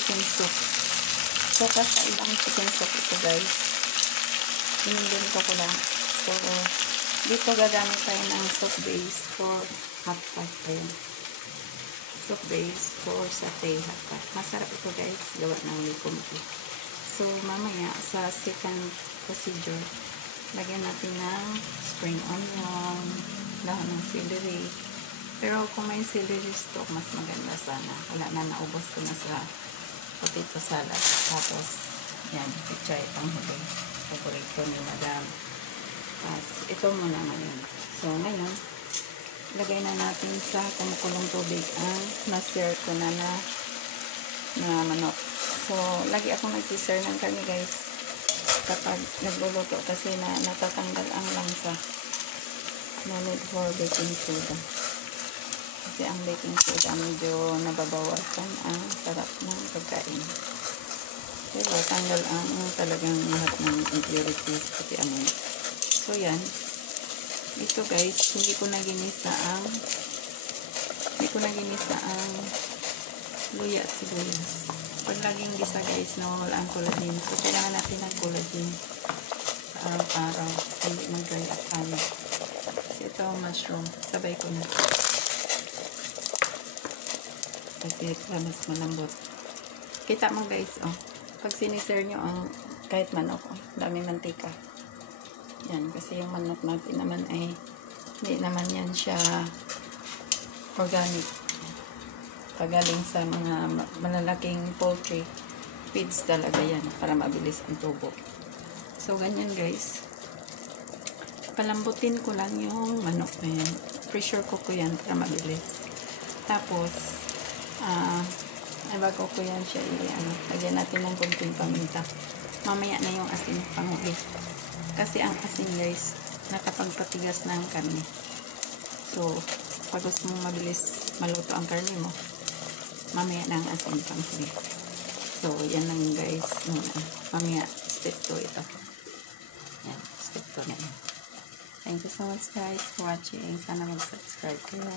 chicken soup. So, ibang chicken soup ito guys. Inimbento ko lang. So, dito gagamit tayo ng soup base for hot pot. Ayan. Soup base for satay hot pot. Masarap ito guys. Gawa ng likumpi. So, mamaya sa second procedure, lagyan natin ng spring onion, dahon ng celery. Pero kung may celery stock, mas maganda sana. Wala na, naubos ko na sa potato salad. Tapos, yan, pichay panghuli. Paborito ni Madam. Tapos, ito muna ngayon. So, ngayon, lagay na natin sa kumukulong tubig ang na-sear ko na manok. So, lagi akong nag-sear ng karne guys kapag nagluluto kasi natatanggal ang langsa. No need for baking soda. Kasi ang baking soda medyo nababawasan ang sarap ng pagkain. Pero tanggal ang talagang lahat ng impurities pati amoy. So yan. Ito guys, hindi ko na ginisa ang luya at sibuyas. Pag laging gisa guys, nawawala ang collagen. So kailangan natin ng collagen sa araw-araw. Hindi mag-dry up tayo. So ito mushroom. Sabay ko na. Kasi mas malambot. Kita mo guys, oh. Pag sinisir nyo ang kahit manok, oh, daming mantika. Yan, kasi yung manok natin naman ay hindi naman yan siya organic. Pagaling sa mga malalaking poultry feeds talaga yan para mabilis ang tubo. So, ganyan guys. Palambutin ko lang yung manok na yan. Pressure cook ko yan para mabilis. Tapos, bago ko yan siya lagyan natin ng konting paminta. Mamaya na yung asin panghuli. Kasi ang asin guys, nakapagpatigas ng karne. So, pag gusto mong mabilis maluto ang karne mo, mamaya na ang asin panghuli. So, yan lang guys. Mamaya, step 2 ito. Yan, step 2 na yan. Thank you so much guys for watching. Sana mag-subscribe kayo.